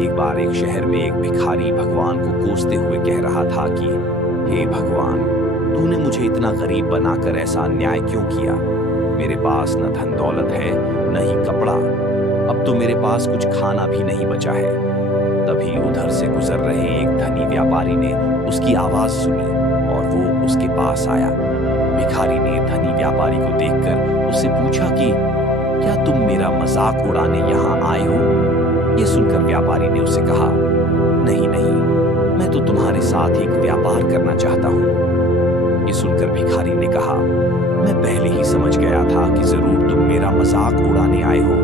एक बार एक शहर में एक भिखारी भगवान को कोसते हुए कह रहा था कि हे भगवान, तूने मुझे इतना गरीब बनाकर ऐसा अन्याय क्यों किया। मेरे पास न धन दौलत है, न ही कपड़ा। अब तो मेरे पास कुछ खाना भी नहीं बचा है। तभी उधर से गुजर रहे एक धनी व्यापारी ने उसकी आवाज सुनी और वो उसके पास आया। भिखारी ने धनी व्यापारी को देखकर उससे पूछा कि क्या तुम मेरा मजाक उड़ाने यहाँ आए हो। ये सुनकर व्यापारी ने उससे कहा, नहीं नहीं, मैं तो तुम्हारे साथ एक व्यापार करना चाहता हूँ। ये सुनकर भिखारी ने कहा, मैं पहले ही समझ गया था कि जरूर तुम मेरा मजाक उड़ाने आए हो।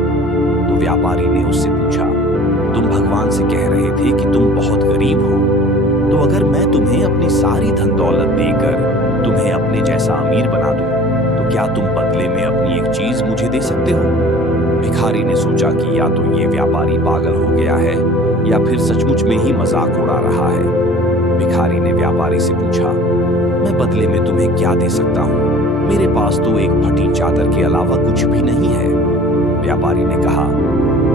तो व्यापारी ने उससे पूछा, तुम भगवान से कह रहे थे कि तुम बहुत गरीब हो, तो अगर मैं तुम्हें अपनी सारी धन दौलत देकर तुम्हें अपने जैसा अमीर बना दूं, तो क्या तुम बदले में अपनी एक चीज मुझे दे सकते हो। भिखारी ने सोचा कि या तो ये व्यापारी पागल हो गया है या फिर सचमुच में ही मजाक उड़ा रहा है। भिखारी ने व्यापारी से पूछा, मैं बदले में तुम्हें क्या दे सकता हूँ, मेरे पास तो एक फटी चादर के अलावा कुछ भी नहीं है। व्यापारी ने कहा,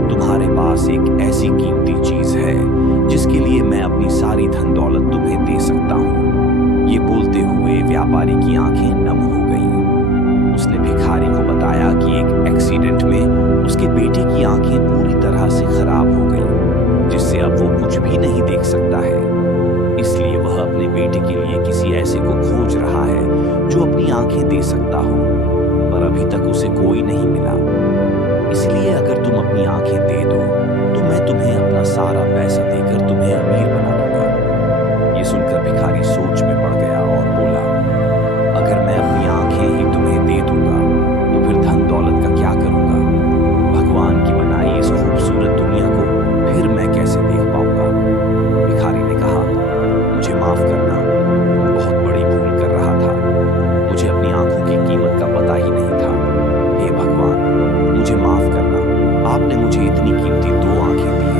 तुम्हारे पास एक ऐसी कीमती चीज है जिसके लिए मैं अपनी सारी धन दौलत तुम्हें दे सकता हूँ। ये बोलते हुए व्यापारी की आंखें नम हो गईं। उसने भिखारी को बताया कि एक एक्सीडेंट में उसके बेटे की आंखें पूरी तरह से खराब हो गईं, जिससे अब वो कुछ भी नहीं देख सकता है। इसलिए वह अपने बेटे के लिए किसी ऐसे को खोज रहा है जो अपनी आंखें दे सकता हो, पर अभी तक उसे कोई नहीं मिला। इसलिए अगर तुम अपनी आंखें दे दो तो मैं तुम्हें अपना सारा पैसा देकर तुम्हें अमीर बना दूंगा। ये सुनकर भिखारी सोच में पड़ गया और बोला, अगर मैं अपनी आंखें ही तुम्हें दे दूंगा तो फिर धन दौलत का क्या करूंगा। भगवान की बनाई इस खूबसूरत दुनिया को फिर मैं कैसे देख पाऊंगा। भिखारी ने कहा, मुझे माफ करना, मैं बहुत बड़ी भूल कर रहा था। मुझे अपनी आंखों की कीमत का पता ही नहीं था। हे भगवान, मुझे माफ करना, आपने मुझे इतनी कीमती दो आंखें दी